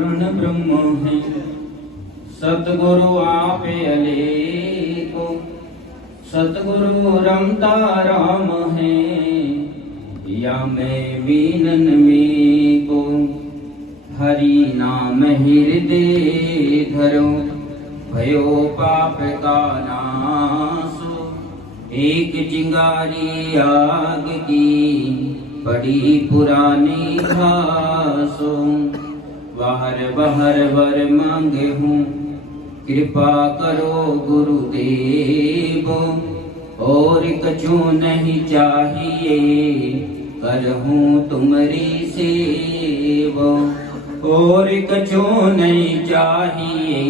ब्रह्म है सतगुरु आपे अलेको, सतगुरु रमता राम है या मैं वीनन में को। हरि नाम हृदय धरो भयो पाप का नासो। एक चिंगारी आग की पड़ी पुरानी घासो। बाहर बाहर वर मांगे हूँ कृपा करो गुरुदेव। और कछु नहीं चाहिए करहूँ तुम्हारी सेव। और कछु नहीं चाहिए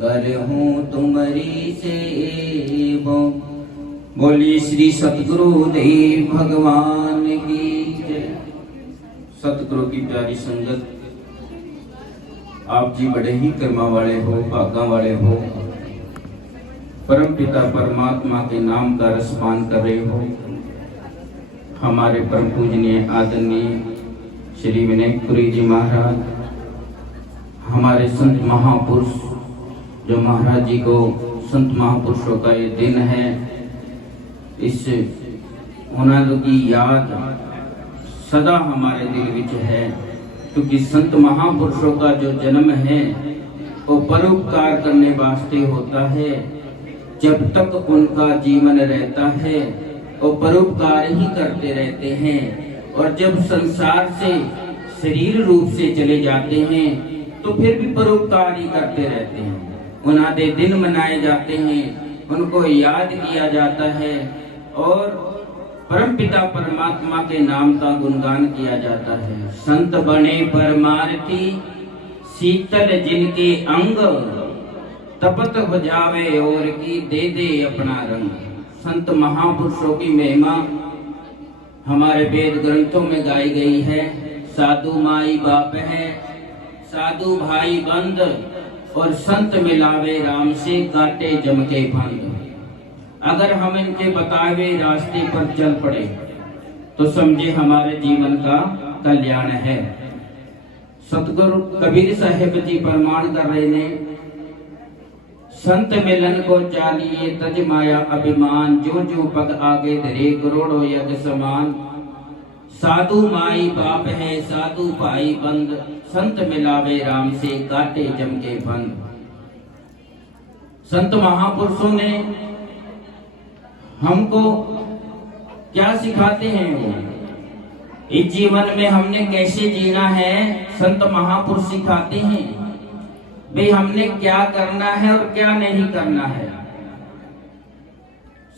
करहूँ तुम्हारी सेव। बोली श्री सतगुरु देव भगवान की जय। सतगुरु की प्यारी संगत, आप जी बड़े ही कर्मा वाले हो, भागा वाले हो। परम पिता परमात्मा के नाम का रसपान कर रहे हो। हमारे परम पूजनीय आदरणीय श्री विनयपुरी जी महाराज, हमारे संत महापुरुष, जो महाराज जी को संत महापुरुषों का ये दिन है, इस उन्होंने की याद सदा हमारे दिल विच है। क्योंकि संत महापुरुषों का जो जन्म है वो परोपकार करने वास्ते होता है। जब तक उनका जीवन रहता है वो परोपकार ही करते रहते हैं, और जब संसार से शरीर रूप से चले जाते हैं तो फिर भी परोपकार ही करते रहते हैं। उन्होंने दिन मनाए जाते हैं, उनको याद किया जाता है और परम पिता परमात्मा के नाम का गुणगान किया जाता है। संत बने परमार्थी शीतल जिनके अंग, तपत हो जावे और की दे दे अपना रंग। संत महापुरुषों की महिमा हमारे वेद ग्रंथों में गाई गई है। साधु माई बाप है, साधु भाई बंद, और संत मिलावे राम से काटे जम के फंद। अगर हम इनके बताए रास्ते पर चल पड़े तो समझे हमारे जीवन का कल्याण है। सतगुरु कबीर साहिब जी प्रमाण कर रहे ने, संत मिलन को चालिए तज माया अभिमान। जो जो पग आगे धरे करोड़ों यज्ञ समान। साधु माई बाप है, साधु भाई बंद, संत मिलावे राम से काटे जम के फंद। संत महापुरुषों ने हमको क्या सिखाते हैं? वो इस जीवन में हमने कैसे जीना है, संत महापुरुष सिखाते हैं। भाई हमने क्या करना है और क्या नहीं करना है।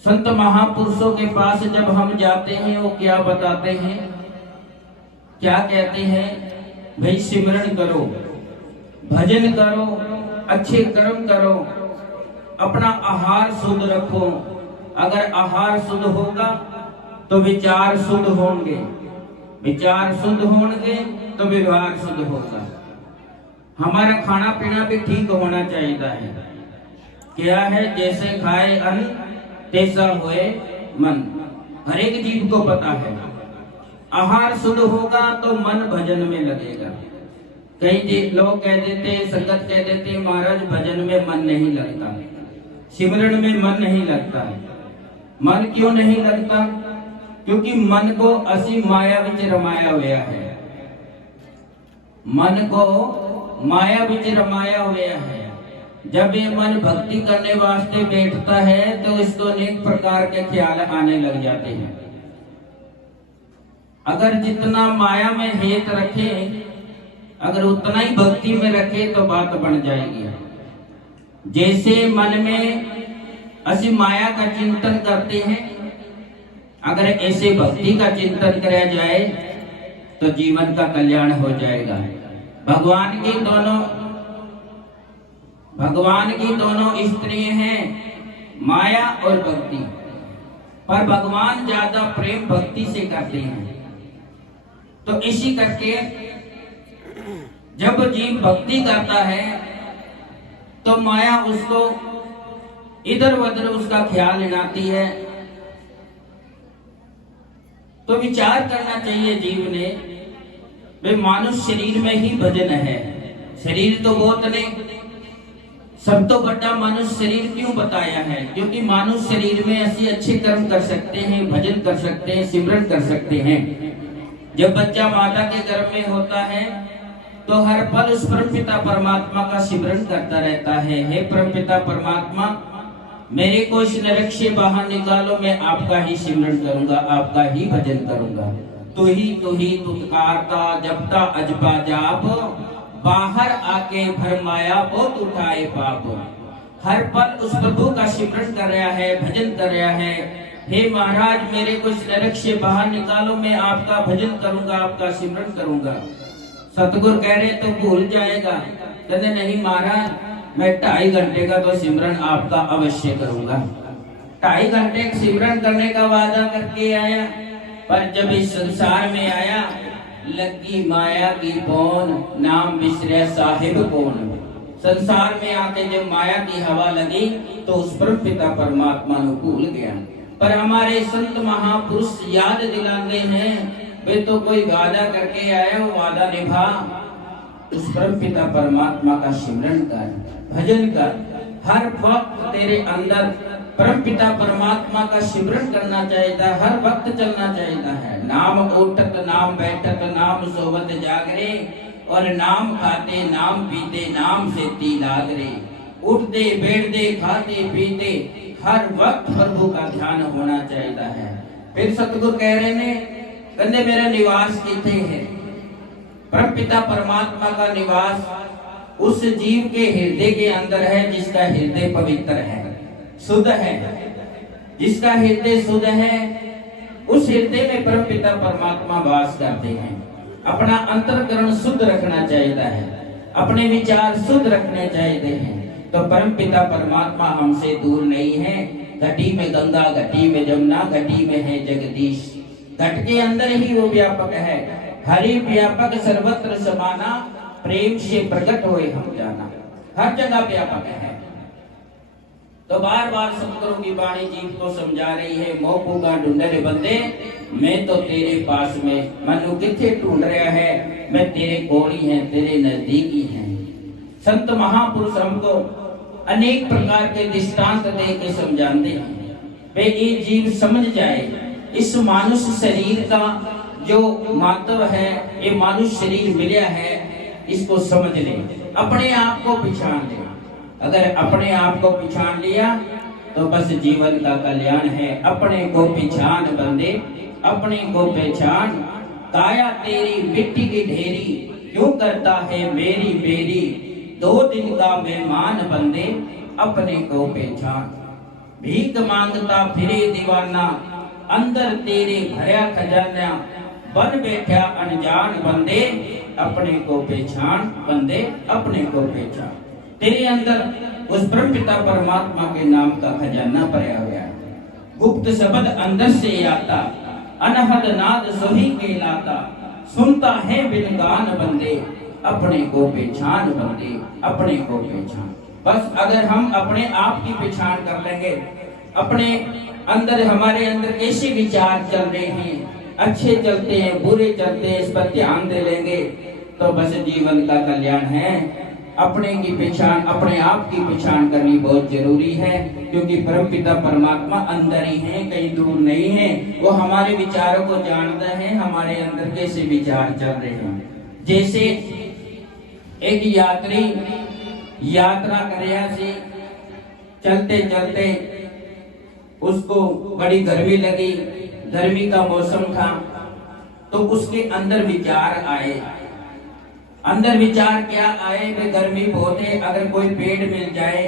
संत महापुरुषों के पास जब हम जाते हैं वो क्या बताते हैं, क्या कहते हैं? भाई सिमरन करो, भजन करो, अच्छे कर्म करो, अपना आहार शुद्ध रखो। अगर आहार शुद्ध होगा तो विचार शुद्ध होंगे, विचार शुद्ध होंगे तो व्यवहार शुद्ध होगा। हमारा खाना पीना भी ठीक होना चाहिए है। क्या है? जैसे खाए अन्न तैसा होए मन। हर एक जीव को पता है। आहार शुद्ध होगा तो मन भजन में लगेगा। कई लोग कह देते, संगत कह देते, महाराज भजन में मन नहीं लगता, सिमरन में मन नहीं लगता। मन क्यों नहीं लगता? क्योंकि मन को असी माया विच रमाया हुआ है। मन को माया विच रमाया हुआ है। जब ये मन भक्ति करने वास्ते बैठता है तो इसको अनेक प्रकार के ख्याल आने लग जाते हैं। अगर जितना माया में हेत रखे, अगर उतना ही भक्ति में रखे तो बात बन जाएगी। जैसे मन में असी माया का चिंतन करते हैं, अगर ऐसे भक्ति का चिंतन किया जाए तो जीवन का कल्याण हो जाएगा। भगवान की दोनों स्त्रियां हैं, माया और भक्ति, पर भगवान ज्यादा प्रेम भक्ति से करते हैं। तो इसी करके जब जीव भक्ति करता है तो माया उसको इधर उधर उसका ख्याल लाती है। तो विचार करना चाहिए जीव ने, वे मानुष शरीर में ही भजन है। शरीर तो बहुत ने सब तो बड़ा मानुष शरीर क्यों बताया है? क्योंकि मानुष शरीर में ऐसे अच्छे कर्म कर सकते हैं, भजन कर सकते हैं, सिमरन कर सकते हैं। जब बच्चा माता के गर्भ में होता है तो हर पल उस परमपिता परमात्मा का सिमरन करता रहता है। हे परमपिता परमात्मा, मेरे को इस नरक से बाहर निकालो, मैं आपका ही सिमरन करूंगा, आपका ही भजन करूंगा। तू ही तुतकारता जपता अजपा जाप, बाहर आके भरमाया बहुत उठाए पाप। हर पल उस प्रभु का सिमरन कर रहा है, भजन कर रहा है। हे महाराज, मेरे को इस नरक से बाहर निकालो, मैं आपका भजन करूंगा, आपका सिमरन करूंगा। सतगुरु कह रहे तो भूल जाएगा। कहते नहीं महाराज, मैं 2.5 घंटे का तो सिमरन आपका अवश्य करूंगा। 2.5 घंटे सिमरन करने का वादा करके आया, पर जब इस संसार में आया लगी माया की पौन, नाम बिसरे साहिब कौन। संसार में आके जब माया की हवा लगी तो उस परमपिता परमात्मा को भूल गया। पर हमारे संत महापुरुष याद दिलाते हैं, वे तो कोई वादा करके आया, वो वादा निभा। उस परमपिता परमात्मा का सिमरन कर, भजन कर। हर वक्त तेरे अंदर परमपिता परमात्मा का सिमरन करना चाहिए, हर वक्त चलना चाहिए है। नाम उठत नाम बैठत नाम सोवत जागरे, और नाम खाते नाम पीते नाम से ती लागरे। उठते बैठते खाते पीते हर वक्त प्रभु का ध्यान होना चाहिए है। फिर सतगुरु कह रहे ने, कहते मेरा निवास किथे है? परमपिता परमात्मा का निवास उस जीव के हृदय के अंदर है, जिसका हृदय पवित्र है, शुद्ध है। जिसका हृदय शुद्ध है, उस हृदय में परमपिता परमात्मा वास करते हैं। अपना अंतःकरण शुद्ध रखना चाहिए है, अपने विचार शुद्ध रखने चाहिए हैं। तो परमपिता परमात्मा हमसे दूर नहीं है। घटी में गंगा, घटी में जमुना, घटी में है जगदीश। घट के अंदर ही वो व्यापक है। हरि व्यापक सर्वत्र समाना, प्रेम से प्रकट होए हम जाना। हर जगह व्यापक है। तो बार बार सतगुरु की वाणी जीव को समझा रही है, मोह का ढूंढे बंदे, मैं तो तेरे पास में। मनु किथे ढूंढ रहा है? मैं तेरे कोल ही है, तेरे नजदीक ही है। संत महापुरुष हमको अनेक प्रकार के दृष्टांत दे के समझाते हैं। वे ये जीव समझ जाए, इस मानुष शरीर का जो महत्व है, ये मानुष शरीर मिला है, इसको समझ ले, अपने आप को पहचान ले। अगर अपने आप को पहचान लिया तो बस जीवन का कल्याण है। अपने को पहचान बंदे, अपने को पहचान। काया तेरी मिट्टी की ढेरी, क्यों करता है मेरी बेरी। 2 दिन का मेहमान बंदे, अपने को पहचान। भीख मांगता फिरे दीवाना, अंदर तेरे भरा खजाना। बन बैठा अनजान बंदे, अपने को पहचान बंदे, अपने को पहचान। तेरे अंदर उस परमपिता परमात्मा के नाम का खजाना भरा हुआ है। गुप्त शब्द अंदर से आता, अनहद नाद सोही कहलाता। सुनता है बिन गान बंदे, अपने को पहचान बंदे, अपने को पहचान। बस अगर हम अपने आप की पहचान कर लेंगे, अपने अंदर हमारे अंदर कैसे विचार चल रहे हैं, अच्छे चलते हैं बुरे चलते हैं, इस पर ध्यान दे लेंगे तो बस जीवन का कल्याण है। अपने की पहचान, अपने आप की पहचान करनी बहुत जरूरी है, क्योंकि परमपिता परमात्मा अंदर ही है, कहीं दूर नहीं है। वो हमारे विचारों को जानता है, हमारे अंदर कैसे विचार चल रहे हैं। जैसे एक यात्री यात्रा कर से चलते चलते उसको बड़ी गर्मी लगी, गर्मी का मौसम था, तो उसके अंदर विचार आए। अंदर विचार क्या आए? वे गर्मी बहुत है, अगर कोई पेड़ मिल जाए,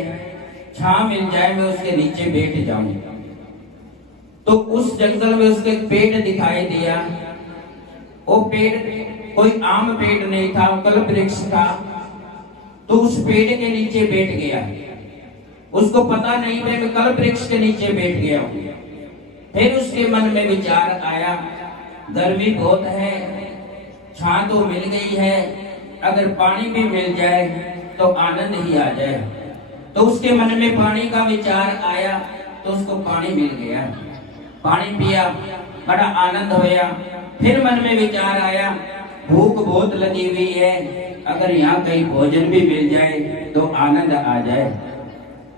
छां मिल जाए, मैं उसके नीचे बैठ जाऊं। तो उस जंगल में उसके पेड़ दिखाई दिया। वो पेड़ कोई आम पेड़ नहीं था, कल्प वृक्ष था। तो उस पेड़ के नीचे बैठ गया। उसको पता नहीं मैं कल्प वृक्ष के नीचे बैठ गया हूं। फिर उसके मन में विचार आया, गर्मी बहुत है, छां तो मिल गई है, अगर पानी भी मिल जाए तो आनंद ही आ जाए। तो उसके मन में पानी का विचार आया, तो उसको पानी मिल गया, पानी पिया, बड़ा आनंद होया। फिर मन में विचार आया, भूख बहुत लगी हुई है, अगर यहाँ कहीं भोजन भी मिल जाए तो आनंद आ जाए।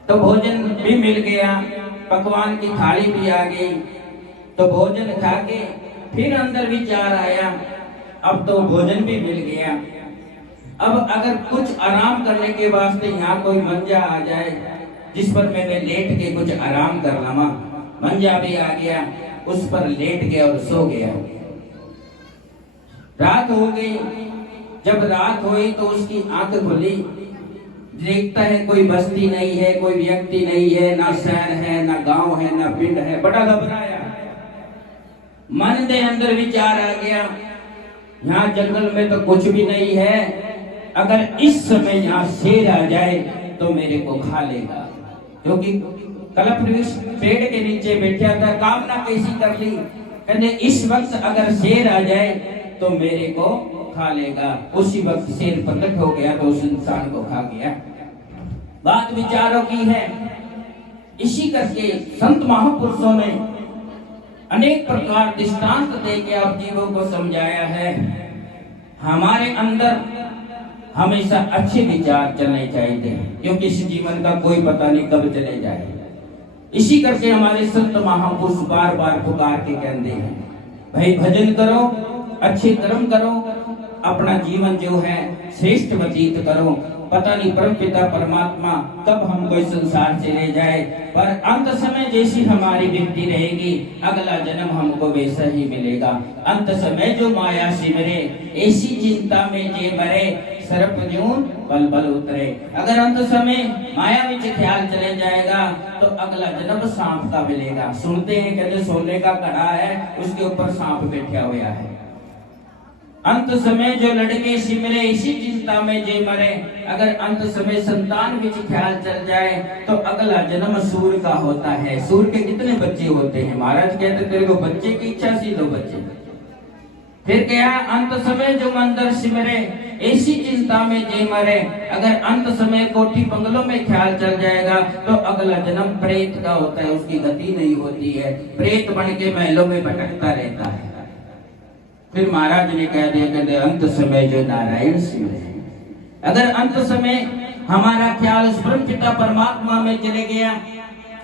तो भोजन भी मिल गया, पकवान की थाली भी आ गई। तो भोजन खा के फिर अंदर विचार आया, अब तो भोजन भी मिल गया, अब अगर कुछ आराम करने के वास्ते यहाँ कोई मंजा आ जाए जिस पर मैं लेट के कुछ आराम कर लवा। मंजा भी आ गया, उस पर लेट गया और सो गया। रात हो गई, जब रात हुई तो उसकी आंख खुली, देखता है कोई बस्ती नहीं है, कोई व्यक्ति नहीं है, ना शहर है, ना गांव है, ना पिंड है। बड़ा घबराया, मन के अंदर विचार आ गया, यहाँ जंगल में तो कुछ भी नहीं है, अगर इस समय यहाँ शेर आ जाए तो मेरे को खा लेगा। क्योंकि कल्पवृक्ष पेड़ के नीचे बैठा था, कामना कैसी कर ली, कहते इस वक्त अगर शेर आ जाए तो मेरे को खा लेगा। उसी वक्त शेर प्रकट हो गया तो उस इंसान को खा गया। बात विचारों की है। इसी करके संत महापुरुषों ने अनेक प्रकार दृष्टांत देके आप जीवों को समझाया है। हमारे अंदर हमेशा अच्छे विचार चलने चाहिए, क्योंकि इस जीवन का कोई पता नहीं कब चले जाए। इसी करके हमारे संत महापुरुष बार बार पुकार के कहते हैं, भाई भजन करो, अच्छे कर्म करो, अपना जीवन जो है श्रेष्ठ व्यतीत करो। पता नहीं परम पिता परमात्मा कब हमको इस संसार से ले जाए, पर अंत समय जैसी हमारी विधि रहेगी, अगला जन्म हमको वैसा ही मिलेगा। अंत समय जो माया सिमरे, ऐसी चिंता में जे मरे, सर्प जून बल बल उतरे। अगर अंत समय माया में ख्याल चले जाएगा तो अगला जन्म सांप का मिलेगा। सुनते हैं कहते सोने का कड़ा है, उसके ऊपर सांप बैठा हुआ है। अंत समय जो लड़के सिमरे, इसी चिंता में जे मरे। अगर अंत समय संतान में ख्याल चल जाए तो अगला जन्म सूर का होता है। सूर के कितने बच्चे होते हैं? महाराज कहते तेरे को बच्चे की इच्छा सी दो बच्चे। फिर क्या, अंत समय जो मंदिर सिमरे, ऐसी चिंता में जे मरे। अगर अंत समय कोठी बंगलों में ख्याल चल जाएगा तो अगला जन्म प्रेत का होता है, उसकी गति नहीं होती है, प्रेत बन के महलों में भटकता रहता है। फिर महाराज ने कह दिया, कहते अंत समय जो नारायण सिमरे। अगर अंत समय हमारा ख्याल उस परम पिता परमात्मा में चले गया,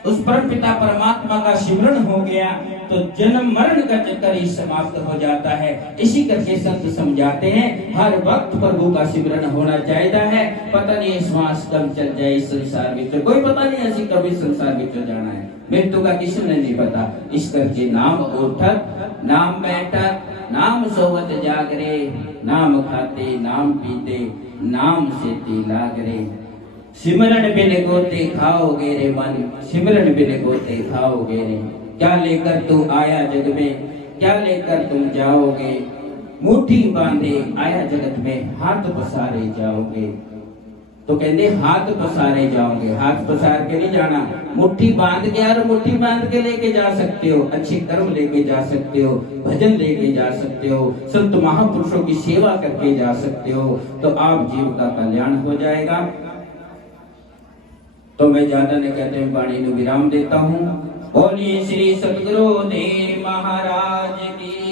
उस परम पिता परमात्मा का सिमरण हो गया, तो जन्म मरण का चक्कर ही समाप्त हो जाता है। इसी करके संत समझाते हैं, हर वक्त प्रभु का सिमरण होना चाहिए है। पता नहीं श्वास कब चल जाए इस संसार में, तो कोई पता नहीं ऐसी कभी संसार में चल जाना है, मृत्यु का किसी ने नहीं पता। इस करके नाम उठत, नाम बैठत, नाम सोवत जागरे, नाम खाते नाम पीते, नाम से लागरे। सिमरन बिन गोते खाओगे रे मन, सिमरन बिन गोते खाओगे रे। क्या लेकर तू आया जग में, क्या लेकर तुम जाओगे। मुट्ठी बांधे आया जगत में, हाथ पसारे जाओगे। तो कहते हाथ पसारे जाओगे, हाथ पसार के नहीं जाना, मुट्ठी बांध के। और मुट्ठी बांध के लेके जा सकते हो, अच्छे कर्म लेके जा सकते हो, भजन लेके जा सकते हो, संत महापुरुषों की सेवा करके जा सकते हो, तो आप जीव का कल्याण हो जाएगा। तो मैं ज्यादा नहीं कहते हुए वाणी को विराम देता हूँ। बोलिए श्री सतगुरु देव महाराज की।